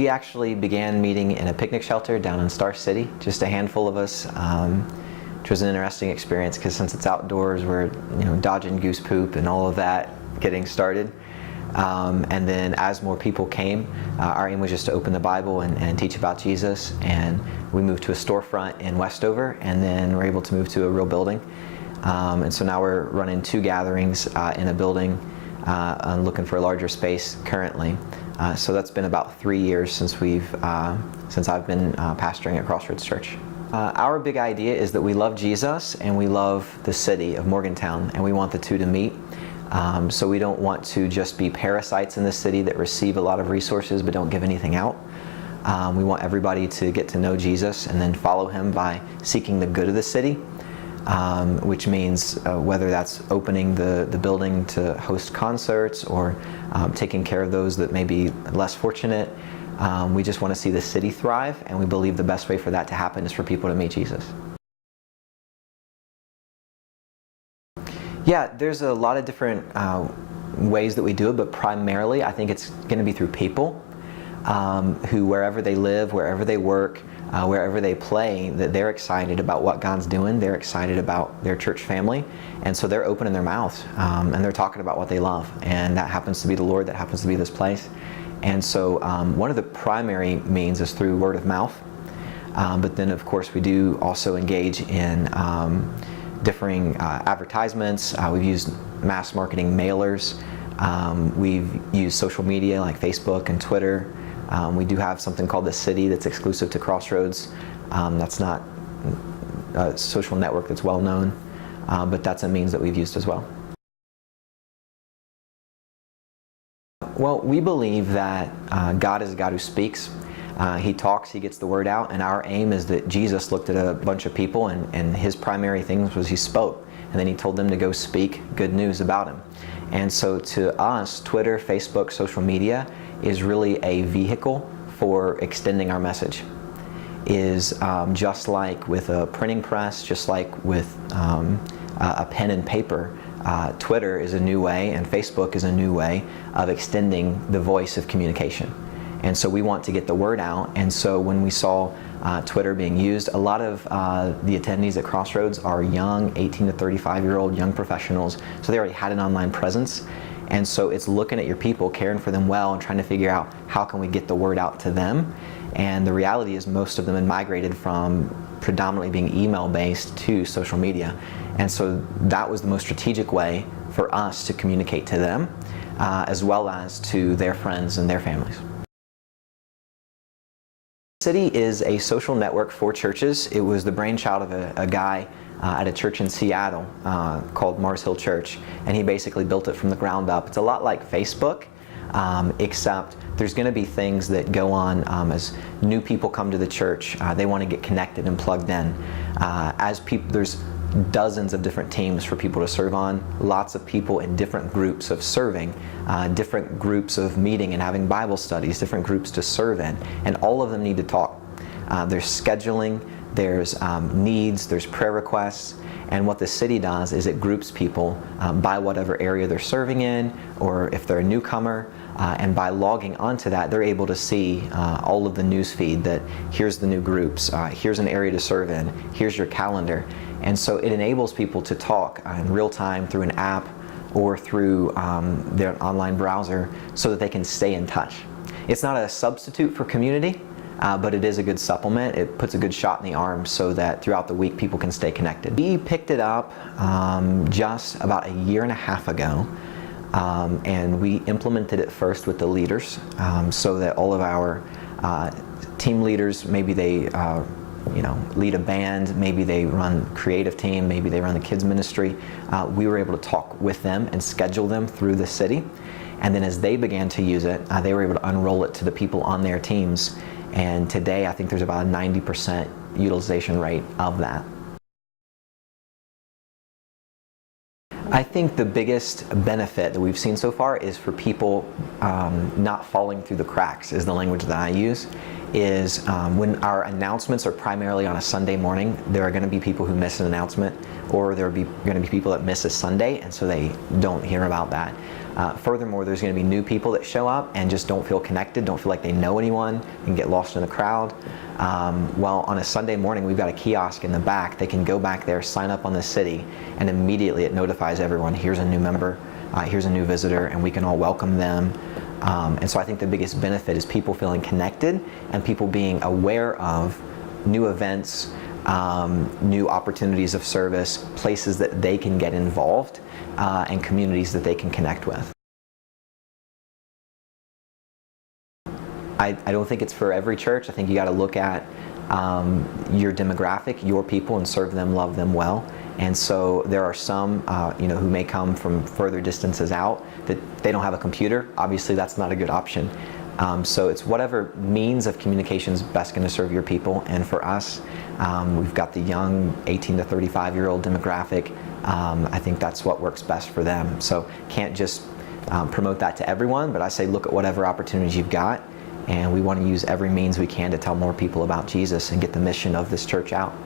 We actually began meeting in a picnic shelter down in Star City, just a handful of us, which was an interesting experience because since it's outdoors, we're dodging goose poop and all of that getting started. And then as more people came, our aim was just to open the Bible and teach about Jesus. And we moved to a storefront in Westover, and then we're able to move to a real building. And so now we're running 2 gatherings in a building and looking for a larger space currently. So that's been about 3 years since I've been pastoring at Crossroads Church. Our big idea is that we love Jesus and we love the city of Morgantown, and we want the two to meet. So we don't want to just be parasites in the city that receive a lot of resources but don't give anything out. We want everybody to get to know Jesus and then follow him by seeking the good of the city, which means whether that's opening the building to host concerts or taking care of those that may be less fortunate. We just want to see the city thrive, and we believe the best way for that to happen is for people to meet Jesus. Yeah, there's a lot of different ways that we do it, but primarily I think it's going to be through people who, wherever they live, wherever they work, wherever they play, that they're excited about what God's doing, they're excited about their church family, and so they're opening their mouths and they're talking about what they love, and that happens to be the Lord, that happens to be this place. And so one of the primary means is through word of mouth, but then of course we do also engage in differing advertisements. We've used mass marketing mailers. We've used social media like Facebook and Twitter. We do have something called The City that's exclusive to Crossroads. That's not a social network that's well known, but that's a means that we've used as well. Well, we believe that God is a God who speaks. He talks, he gets the word out, and our aim is that Jesus looked at a bunch of people and his primary things was he spoke, and then he told them to go speak good news about him. And so to us, Twitter, Facebook, social media is really a vehicle for extending our message. Is just like with a printing press, just like with a pen and paper, Twitter is a new way and Facebook is a new way of extending the voice of communication. And so we want to get the word out, and so when we saw Twitter being used, a lot of the attendees at Crossroads are young, 18 to 35-year-old young professionals, so they already had an online presence. And so it's looking at your people, caring for them well, and trying to figure out how can we get the word out to them. And the reality is most of them had migrated from predominantly being email-based to social media. And so that was the most strategic way for us to communicate to them, as well as to their friends and their families. City is a social network for churches. It was the brainchild of a guy at a church in Seattle called Mars Hill Church, and he basically built it from the ground up. It's a lot like Facebook, except there's going to be things that go on as new people come to the church. They want to get connected and plugged in. There's dozens of different teams for people to serve on, lots of people in different groups of serving, different groups of meeting and having Bible studies, different groups to serve in, and all of them need to talk. There's scheduling, there's needs, there's prayer requests, and what the city does is it groups people by whatever area they're serving in, or if they're a newcomer, and by logging onto that, they're able to see all of the news feed that here's the new groups, here's an area to serve in, here's your calendar. And so it enables people to talk in real time through an app or through their online browser so that they can stay in touch. It's not a substitute for community, but it is a good supplement. It puts a good shot in the arm so that throughout the week people can stay connected. We picked it up just about a year and a half ago, and we implemented it first with the leaders so that all of our team leaders, maybe they lead a band, maybe they run creative team, maybe they run the kids ministry. We were able to talk with them and schedule them through the city. And then as they began to use it, they were able to unroll it to the people on their teams. And today I think there's about a 90% utilization rate of that. I think the biggest benefit that we've seen so far is for people not falling through the cracks, is the language that I use. is when our announcements are primarily on a Sunday morning, there are going to be people who miss an announcement, or there are going to be people that miss a Sunday, and so they don't hear about that. Furthermore, there's going to be new people that show up and just don't feel connected, don't feel like they know anyone, and get lost in the crowd. Well, on a Sunday morning, we've got a kiosk in the back. They can go back there, sign up on the city, and immediately it notifies everyone, here's a new member, here's a new visitor, and we can all welcome them. And so I think the biggest benefit is people feeling connected and people being aware of new events, new opportunities of service, places that they can get involved, and communities that they can connect with. I don't think it's for every church. I think you got to look at your demographic, your people, and serve them, love them well. And so there are some who may come from further distances out that they don't have a computer. Obviously, that's not a good option. So it's whatever means of communication is best going to serve your people. And for us, we've got the young 18 to 35-year-old demographic. I think that's what works best for them. So can't just promote that to everyone, but I say look at whatever opportunities you've got, and we want to use every means we can to tell more people about Jesus and get the mission of this church out.